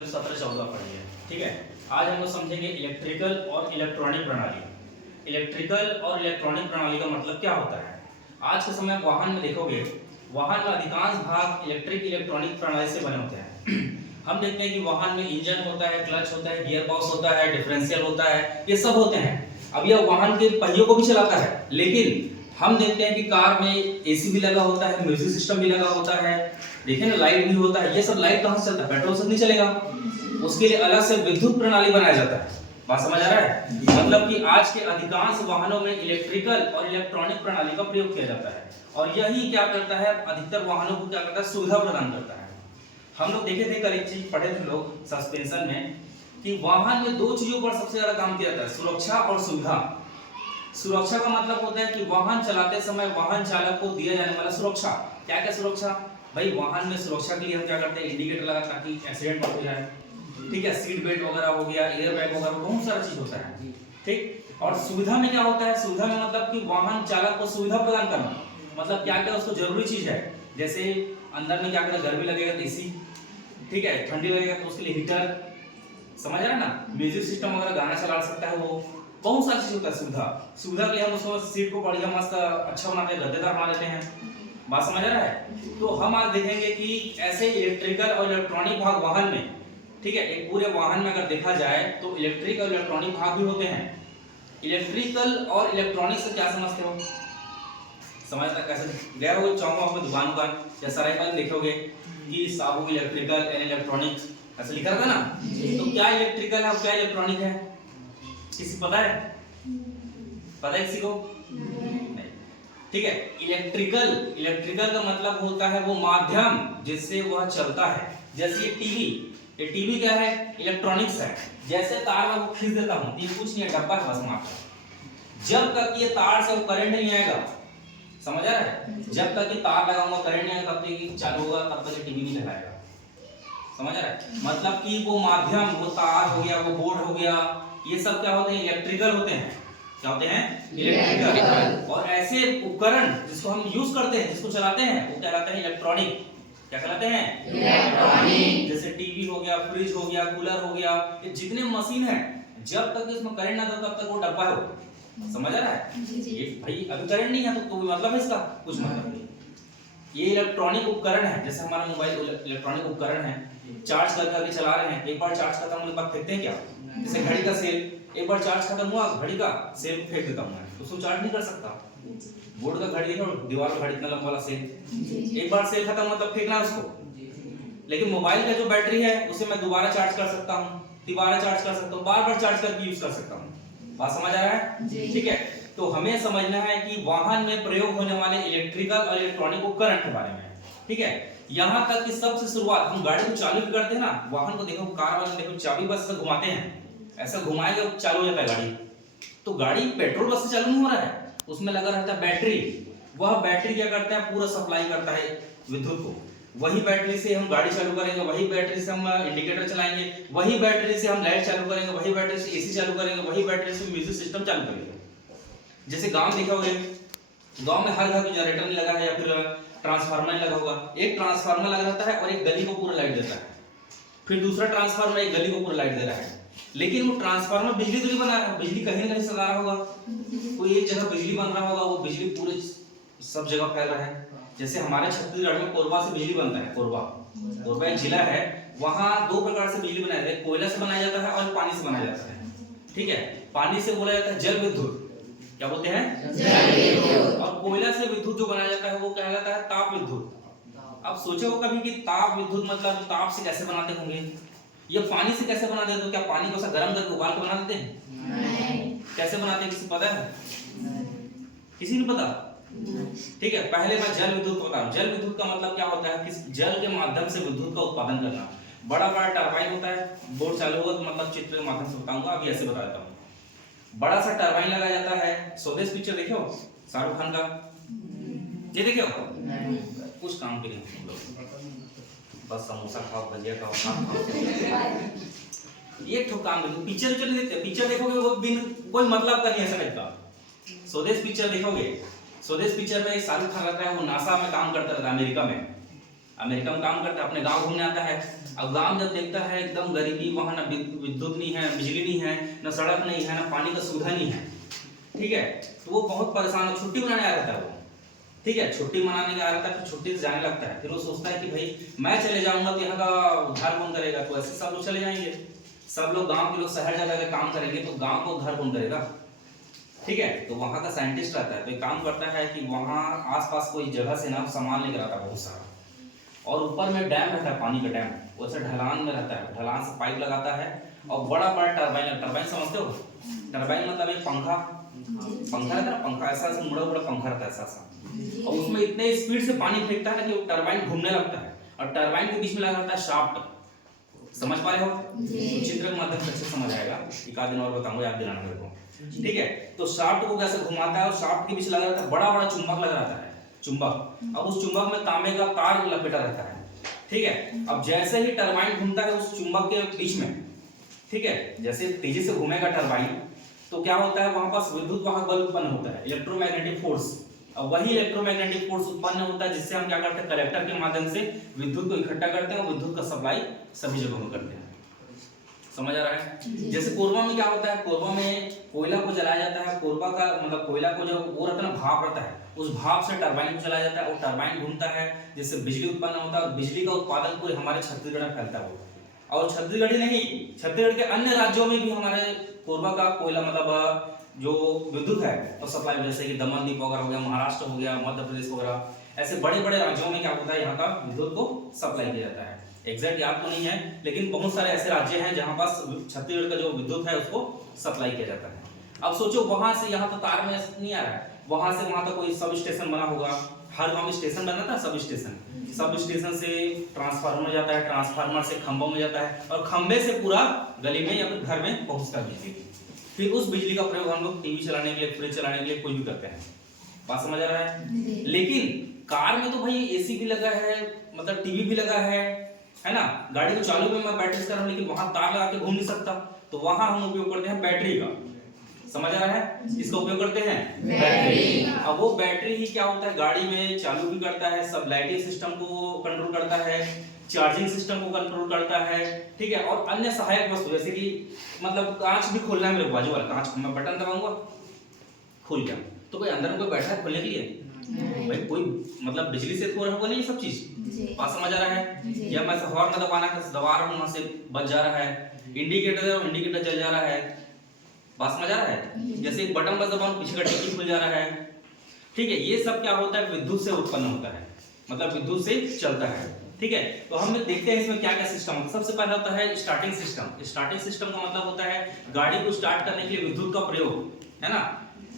17-14 पढ़ी है। ठीक है, आज हम लोग समझेंगे इलेक्ट्रिकल और इलेक्ट्रॉनिक प्रणाली। इलेक्ट्रिकल और इलेक्ट्रॉनिक प्रणाली का मतलब क्या होता है। आज के समय वाहन में देखोगे, वाहन में अधिकांश भाग इलेक्ट्रिक इलेक्ट्रॉनिक प्रणाली से बने होते हैं। हम देखते हैं कि वाहन में इंजन होता है, क्लच होता है, गियर बॉक्स होता है, डिफरेंशियल होता है, ये सब होते हैं। अब यह वाहन के पहियों को भी चलाता है, लेकिन हम देखते हैं कि कार में एसी भी लगा होता है, म्यूजिक सिस्टम भी लगा होता है, देखिए ना, लाइट भी होता है। ये सब लाइट कहाँ से चलता है? पेट्रोल से नहीं चलेगा। उसके लिए अलग से विद्युत प्रणाली बनाया जाता है। बात समझ आ रहा है? मतलब कि आज के अधिकांश वाहनों में इलेक्ट्रिकल और इलेक्ट्रॉनिक प्रणाली का प्रयोग किया जाता है, और यही क्या करता है, अधिकतर वाहनों को क्या करता है, सुविधा प्रदान करता है। हम लोग देखे थे, कल एक चीज पढ़े थे लोग सस्पेंशन में, कि वाहन में दो चीजों पर सबसे ज्यादा काम किया जाता है, सुरक्षा और सुविधा। सुरक्षा का मतलब होता है कि वाहन चलाते समय वाहन चालक को दिया जाने वाला सुरक्षा। क्या क्या सुरक्षा भाई? वाहन में सुरक्षा के लिए हम क्या करते हैं, इंडिकेटर लगा ताकि एक्सीडेंट मत हो जाए। ठीक है, सीट बेल्ट वगैरह हो गया, एयर बैग वगैरह, बहुत सारा चीज होता है। ठीक, और सुविधा में क्या होता है? सुविधा में मतलब कि वाहन चालक को सुविधा प्रदान करना। मतलब क्या क्या उसको जरूरी चीज है, जैसे अंदर में क्या करें, गर्मी लगेगा तो एसी, ठीक है, ठंडी लगेगा तो उसके लिए हीटर, समझ रहे हैं ना, म्यूजिक सिस्टम वगैरह गाना चला सकता है, वो बहुत सारी चीज होता है। सुविधा सुविधा के लिए हम उसको सीट को बढ़िया मस्त अच्छा बनाते हैं, गद्देदार बना लेते हैं। बात समझ आ रहा है? तो हम आज देखेंगे कि ऐसे इलेक्ट्रिकल और इलेक्ट्रॉनिक भाग वाहन में, ठीक है, एक पूरे वाहन में अगर देखा जाए तो इलेक्ट्रिक और इलेक्ट्रॉनिक भाग भी होते हैं। इलेक्ट्रिकल और इलेक्ट्रॉनिक से क्या समझते हो? समझता कैसे? गए हो चौक में दुकान या सराय में देखोगे कि साबु इलेक्ट्रिकल एंड इलेक्ट्रॉनिक्स ऐसे लिखा रहता है ना। तो क्या इलेक्ट्रिकल है और क्या इलेक्ट्रॉनिक है, किसी पता है? पता है किसी को? नहीं। ठीक है, इलेक्ट्रिकल, इलेक्ट्रिकल का मतलब होता है वो माध्यम जिससे वह चलता है। जैसे ये टीवी, ये टीवी क्या है? इलेक्ट्रॉनिक्स है। जैसे तार मैं वो खींच देता हूं, ये कुछ नहीं है, डब्बा है बस मात्र। जब तक ये तार से करंट नहीं आएगा, समझ आ रहा है, जब तक ये तार लगाऊंगा करंट नहीं आएगा, तब तक ये चालू होगा, तब तक ये टीवी नहीं लगाएगा। समझ आ रहा है? मतलब कि वो माध्यम, वो तार हो गया, वो बोर्ड हो गया, ये सब क्या होते हैं? इलेक्ट्रिकल होते हैं। क्या होते हैं? इलेक्ट्रिकल। और ऐसे उपकरण जिसको हम यूज करते हैं, जिसको चलाते हैं, वो कहलाते हैं इलेक्ट्रॉनिक। क्या कहलाते हैं? इलेक्ट्रॉनिक। जैसे टीवी हो गया, फ्रिज हो गया, कूलर हो गया, ये जितने मशीन है, जब तक इसमें करंट ना दो तब तक वो डब्बा है। समझ आ रहा है? ये भाई अभी करंट नहीं है तो कोई मतलब है इसका? कुछ मतलब नहीं। ये इलेक्ट्रॉनिक उपकरण है, जैसे हमारा मोबाइल इलेक्ट्रॉनिक उपकरण है। चार्ज करके चला रहे हैं, एक बार चार्ज खत्म होने के बाद फेंकते हैं क्या? जैसे घड़ी का सेल, एक बार चार्ज खत्म हुआ, घड़ी का सेल फेंक देता हूं मैं, उसको चार्ज नहीं कर सकता। बोर्ड का घड़ी देखो, दीवार का घड़ी इतना लंबा वाला सेल, एक बार सेल खत्म हुआ तब फेंकना है उसको। लेकिन मोबाइल का जो बैटरी है उसे मैं दोबारा चार्ज कर सकता हूं, दोबारा चार्ज कर सकता हूं, बार बार चार्ज करके यूज कर सकता हूं। बात समझ आ रहा है? ठीक है, तो हमें समझना है कि वाहन में प्रयोग होने वाले इलेक्ट्रिकल और इलेक्ट्रॉनिक उपकरण के बारे में। ठीक है, यहां तक कि सबसे शुरुआत, हम गाड़ी को चालू भी करते हैं ना, वाहन को देखो, कार वाले देखो, चाबी बस से घुमाते हैं, ऐसा घुमाएंगे चालू हो जाता है गाड़ी। तो गाड़ी पेट्रोल बस से चालू नहीं हो रहा है, उसमें लगा रहता है बैटरी। वह बैटरी क्या करता है? पूरा सप्लाई करता है विद्युत को। वही बैटरी से हम गाड़ी चालू करेंगे, वही बैटरी से हम इंडिकेटर चलाएंगे, वही बैटरी से हम लाइट चालू करेंगे, वही बैटरी से एसी चालू करेंगे, वही बैटरी से म्यूजिक सिस्टम चालू करेंगे। जैसे गांव देखा होगा, गांव में हर घर में जनरेटर नहीं लगा है, या फिर ट्रांसफार्मर नहीं लगा होगा। एक ट्रांसफार्मर लगा रहता है और एक गली को पूरा लाइट देता है, फिर दूसरा ट्रांसफार्मर एक गली को पूरा लाइट दे रहा है। लेकिन वो ट्रांसफार्मर बिजली तो नहीं बना रहा है, बिजली कहीं ना कहीं से ला रहा होगा, कोई एक जगह बिजली बन रहा होगा, वो बिजली पूरे सब जगह फैल रहा है। जैसे हमारे छत्तीसगढ़ में कोरबा से बिजली बनता है, कोरबा, कोरबा एक जिला है, वहां दो प्रकार से बिजली बनाया जाता है, कोयला से बनाया जाता है और पानी से बनाया जाता है। ठीक है, पानी से बोला जाता है जल विद्युत, क्या बोलते हैं? जल विद्युत। और कोयला से विद्युत जो बनाया जाता है वो कहलाता है ताप विद्युत। अब सोचो कभी कि ताप विद्युत मतलब ताप से कैसे बनाते होंगे, ये पानी से कैसे बना देते हो? क्या पानी को ऐसा गर्म करके उबाल के बना देते हैं? नहीं। कैसे बनाते हैं, किसी पता है? किसी ने पता? ठीक है, पहले मैं जल विद्युत बताऊं। जल विद्युत का मतलब क्या होता है? कि जल के माध्यम से विद्युत का उत्पादन करना। बड़ा बड़ा टरबाइन होता है, बोर्ड चालू होगा तो मतलब चित्र के माध्यम से बताऊंगा, अभी ऐसे बता देता हूं। बड़ा सा टरबाइन लगाया जाता है। स्वदेश पिक्चर देखो, शाहरुख खान का, ये देखो कुछ काम के लिए बस समोसा खाओ, भजिया खाओ, ये ठो काम देखो। पिक्चर चल देते, पिक्चर देखोगे वो बिन कोई मतलब का नहीं ऐसा लगता। स्वदेश पिक्चर देखोगे, स्वदेश पिक्चर में शाहरुख खान रहता है, वो नासा में काम करता रहता है, अमेरिका में। अमेरिका में काम करता है, अपने गांव घूमने आता है। अब गांव जब देखता है एकदम गरीबी, वहाँ ना विद्युत नहीं है, बिजली नहीं है, न सड़क नहीं है, न पानी का सुविधा नहीं है, ठीक है, तो वो बहुत परेशान, छुट्टी मनाने आ जाता है वो, ठीक है, छुट्टी मनाने का आ जाता है, फिर छुट्टी से जाने लगता है, फिर वो सोचता है कि भाई मैं चले जाऊंगा तो यहाँ का उद्धार कौन करेगा, तो ऐसे सब लोग चले जाएंगे, सब लोग गांव के लोग शहर जा जाकर काम करेंगे, तो गांव को उद्धार कौन करेगा, ठीक है। तो वहाँ का साइंटिस्ट रहता है, तो एक काम करता है कि वहाँ आसपास कोई जगह से ना सामान लेकर आता है बहुत सारा, और ऊपर में डैम रहता है, पानी का डैम, वैसे ढलान में रहता है, ढलान से पाइप लगाता है और बड़ा बड़ा टरबाइन, टरबाइन समझते हो, टरबाइन मतलब एक पंखा, पंखा रहता है, पंखा ऐसा मुड़ा मुड़ा पंखा रहता है ऐसा, और उसमें इतने स्पीड से पानी फेंकता है ना कि वो टरबाइन घूमने लगता है, और टरबाइन के बीच में लगा रहता है शाफ्ट, समझ पा रहे हो, तो चित्र के माध्यम से अच्छे समझ आएगा, एक आध दिन और बताऊंगा, याद दिलाना मेरे को, ठीक है। तो शाफ्ट को कैसे घुमाता है, और शाफ्ट के बीच लगा रहता है बड़ा बड़ा चुंबक लगा रहता है, चुंबक, अब उस चुंबक में तांबे का तार लपेटा रहता है, ठीक है। अब जैसे ही टरबाइन घूमता है उस चुंबक के बीच में, ठीक है, जैसे तेजी से घूमेगा टरबाइन, तो क्या होता है, वहां पास विद्युत वाहक बल उत्पन्न होता है, इलेक्ट्रोमैग्नेटिक फोर्स, और वही इलेक्ट्रोमैग्नेटिक फोर्स उत्पन्न होता है जिससे हम क्या करते हैं, कलेक्टर के माध्यम से विद्युत को इकट्ठा करते हैं और विद्युत का सप्लाई सभी जगहों में करते हैं, समझ आ रहा है। जैसे कोरबा में क्या होता है, कोरबा में कोयला को जलाया जाता है, कोरबा का मतलब कोयला को जो वो रहता है ना, भाप रहता है, उस भाप से टरबाइन को चलाया जाता है, और टरबाइन घूमता है जिससे बिजली उत्पन्न होता है, और बिजली का उत्पादन पूरे हमारे छत्तीसगढ़ में फैलता है, और छत्तीसगढ़ ही नहीं, छत्तीसगढ़ के अन्य राज्यों में भी हमारे कोरबा का कोयला मतलब जो विद्युत है तो सप्लाई, जैसे कि दमन द्वीप वगैरह हो गया, महाराष्ट्र हो गया, मध्य प्रदेश वगैरह, ऐसे बड़े बड़े राज्यों में क्या होता है, यहाँ का विद्युत को सप्लाई किया जाता है। एग्जैक्ट याद तो नहीं है, लेकिन बहुत सारे ऐसे राज्य हैं जहाँ पास छत्तीसगढ़ का जो विद्युत है उसको सप्लाई किया जाता है। अब सोचो वहां से यहाँ तो तार में नहीं आ रहा है, वहां से वहां तक कोई सब स्टेशन बना होगा, हर गांव में स्टेशन बना था, सब स्टेशन, सब स्टेशन से ट्रांसफार्मर जाता है, ट्रांसफार्मर से खंभों में जाता है, और खंभे से पूरा गली में या फिर घर में पहुंचता है बिजली, फिर उस बिजली का प्रयोग हम लोग टीवी चलाने के लिए, फ्रिज चलाने के लिए कुछ भी करते हैं, बात समझ आ रहा है। लेकिन कार में तो भाई एसी भी लगा है, मतलब टीवी भी लगा है ना, गाड़ी को चालू में मैं बैटरी से कर रहा हूं, लेकिन वहां तार लगा के घूम नहीं सकता, तो वहां हम उपयोग करते हैं बैटरी का, समझ आ रहा है, इसका उपयोग करते हैं बैटरी। अब वो बैटरी ही क्या होता है, गाड़ी में चालू भी करता है, सब लाइटिंग सिस्टम को कंट्रोल करता है, चार्जिंग सिस्टम को कंट्रोल करता है, ठीक है, और अन्य सहायक वस्तु जैसे कि मतलब कांच भी खोलना है मेरे बाजू वाला कांच, मैं बटन दबाऊंगा खुल गया, तो कोई अंदर में कोई बैठा है खोलने के लिए, भाई कोई मतलब बिजली से खोल होगा नहीं, ये सब चीज बात समझ आ रहा है। या मैं हॉर्न में दबाना है, दबा रहा हूँ, वहां से बच जा रहा है, इंडिकेटर है, इंडिकेटर जल जा रहा है, बात समझ आ रहा है। जैसे एक बटन बस दबाऊं, पीछे का डिक्की खुल जा रहा है, ठीक है, ये सब क्या होता है, विद्युत से उत्पन्न होता है, मतलब विद्युत से चलता है, ठीक है। तो हम देखते हैं इसमें क्या क्या सिस्टम होता है। सबसे पहला होता है स्टार्टिंग सिस्टम। स्टार्टिंग सिस्टम का मतलब होता है गाड़ी को स्टार्ट करने के लिए विद्युत का प्रयोग, है ना,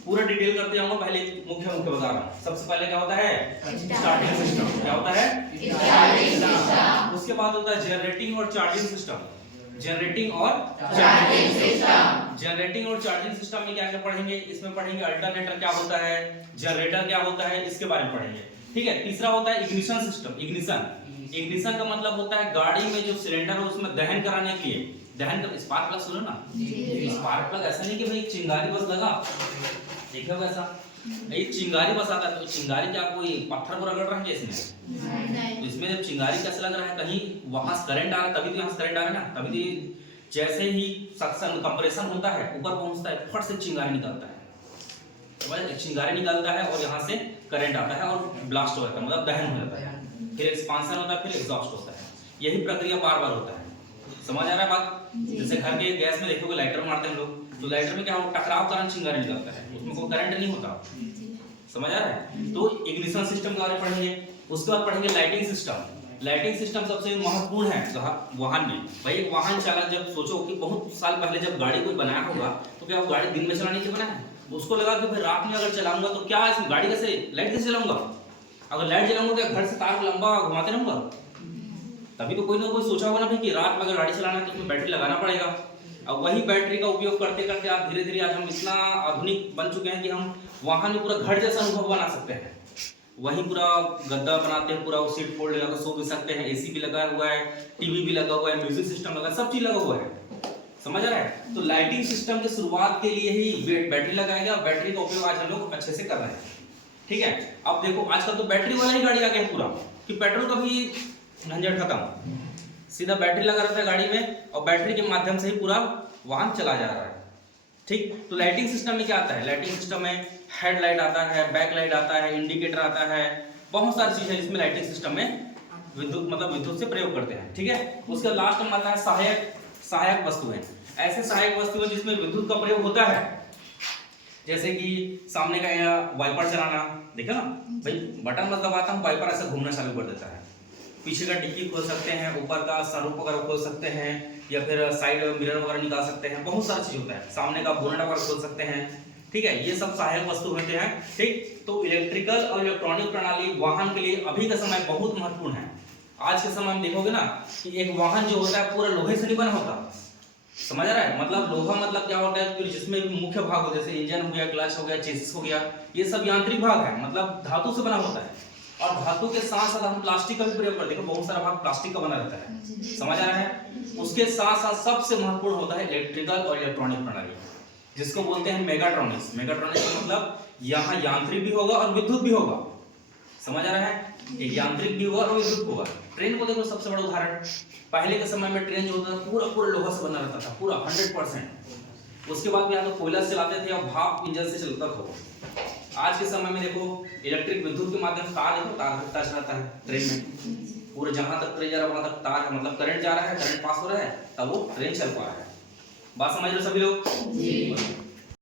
पूरा डिटेल करते जाऊंगा, पहले मुख्य मुख्य बता रहा हूं। सबसे पहले क्या होता है स्टार्टिंग सिस्टम, क्या होता है स्टार्टिंग सिस्टम। उसके बाद होता है जनरेटिंग और चार्जिंग सिस्टम, जनरेटिंग और चार्जिंग सिस्टम। जनरेटिंग और चार्जिंग सिस्टम में क्या क्या पढ़ेंगे, इसमें पढ़ेंगे अल्टरनेटर क्या होता है, जनरेटर क्या होता है, इसके बारे में पढ़ेंगे, ठीक है। तीसरा होता है इग्निशन सिस्टम। इग्निशन का मतलब होता है गाड़ी में जो सिलेंडर है उसमें दहन कराने के लिए, दहन का स्पार्क प्लग सुनो ना, स्पार्क प्लग ऐसा नहीं कि भाई चिंगारी बस लगा, देखो वैसा एक चिंगारी बस आता है, तो चिंगारी क्या कोई पत्थर पर रगड़ रहा है इसमें, तो इसमें जब चिंगारी कैसे लग रहा है, कहीं वहां से करंट आ रहा है, तभी तो यहाँ से करंट आ रहा है ना, तभी तो जैसे ही सक्शन कंप्रेशन होता है ऊपर पहुंचता है, फट से चिंगारी निकलता है, तो चिंगारी निकलता है और यहाँ से करंट आता है और ब्लास्ट हो जाता है, मतलब दहन हो जाता है, फिर एक्सपांशन होता है, फिर एग्जॉस्ट होता है। यही प्रक्रिया बार बार होता है, समझ आ रहा है बात। जैसे घर के गैस में देखोगे लाइटर मारते हैं लोग, तो लाइटर में क्या हो, टकराव कारण चिंगारी निकलता है, उसमें कोई करंट नहीं होता, समझ आ रहा है। तो इग्निशन सिस्टम के बारे में पढ़ेंगे। उसके बाद पढ़ेंगे लाइटिंग सिस्टम। लाइटिंग सिस्टम सबसे महत्वपूर्ण है वाहन में। भाई एक वाहन चालक जब सोचो कि बहुत साल पहले जब गाड़ी कोई बनाया होगा, तो क्या वो गाड़ी दिन में चलाने के लिए बनाया है, उसको लगा कि भाई रात में अगर चलाऊंगा तो क्या इसमें गाड़ी कैसे लाइट कैसे चलाऊंगा, अगर लाइट जलाऊंगा तो घर से तार लंबा घुमाते रहूंगा, तभी तो कोई ना कोई सोचा होगा ना भाई कि रात में अगर गाड़ी चलाना है तो उसमें बैटरी लगाना पड़ेगा। अब वही बैटरी का उपयोग करते करते आप धीरे धीरे आज हम इतना आधुनिक बन चुके हैं कि हम वाहन में पूरा घर जैसा अनुभव बना सकते हैं। वही पूरा गद्दा बनाते हैं, पूरा सीट फोल्ड लगा सो भी सकते हैं, एसी भी लगा हुआ है, टीवी भी लगा हुआ है, म्यूजिक सिस्टम लगा, सब चीज लगा हुआ है, समझ आ रहा है। तो लाइटिंग सिस्टम की शुरुआत के लिए ही बैटरी लगाया गया, बैटरी का उपयोग आज हम लोग अच्छे से कर रहे हैं, ठीक है। अब देखो आजकल तो बैटरी वाला ही गाड़ी आ गया है पूरा, कि पेट्रोल का भी झंझट खत्म, सीधा बैटरी लगा रहता है गाड़ी में और बैटरी के माध्यम से ही पूरा वाहन चला जा रहा है। ठीक, तो लाइटिंग सिस्टम में क्या आता है? लाइटिंग सिस्टम में हेडलाइट आता है, बैक लाइट आता है, इंडिकेटर आता है, बहुत सारी चीजें इसमें लाइटिंग सिस्टम में विद्युत से प्रयोग करते हैं। ठीक है, उसके लास्ट में आता है सहायक वस्तुएं। ऐसे सहायक वस्तुएं जिसमें विद्युत का प्रयोग होता है, जैसे कि सामने का वाइपर चलाना, देखा ना भाई, बटन मत दबाता हूँ वाइपर ऐसे घूमना चालू कर देता है। पीछे का डिक्की खोल सकते हैं, ऊपर का सनरूफ वगैरह खोल सकते हैं, या फिर साइड मिरर वगैरह निकाल सकते हैं, बहुत सारी चीज होता है, सामने का बोनट वगैरह खोल सकते हैं। ठीक है, ये सब सहायक वस्तु होते हैं। ठीक, तो इलेक्ट्रिकल और इलेक्ट्रॉनिक प्रणाली वाहन के लिए अभी का समय बहुत महत्वपूर्ण है। आज के समय में देखोगे ना कि एक वाहन जो होता है पूरा लोहे से नहीं बना होता, समझ आ रहा है? मतलब लोहा मतलब क्या होता है कि जिसमें भी मुख्य भाग हो, जैसे इंजन हो गया, क्लच हो गया, चेसिस हो गया, ये सब यांत्रिक भाग है, मतलब धातु से बना होता है। और धातु के साथ साथ हम प्लास्टिक का भी प्रयोग करते हैं, बहुत सारा भाग प्लास्टिक का बना रहता है, समझ आ रहा है? उसके साथ साथ सबसे महत्वपूर्ण होता है इलेक्ट्रिकल और इलेक्ट्रॉनिक प्रणाली, जिसको बोलते हैं मेगाट्रॉनिक्स। मेगाट्रॉनिक्स का मतलब यहाँ यांत्रिक भी होगा और विद्युत भी होगा, समझ आ रहा है? एक यांत्रिक भी होगा और विद्युत होगा। ट्रेन को देखो, सबसे बड़ा उदाहरण, पहले के समय में ट्रेन जो होता था पूरा लोहा से बना रहता था, पूरा 100%। उसके बाद में या तो कोयला से चलाते थे या भाप इंजन से चलता था। आज के समय में देखो इलेक्ट्रिक विद्युत के माध्यम से तार घटता चलाता है ट्रेन में, पूरे जहां तक ट्रेन जा रहा है वहां तक तार है, मतलब करंट जा रहा है, करंट पास हो रहा है, तब वो ट्रेन चल पा रहा है। बात समझ रहे हो सभी लोग?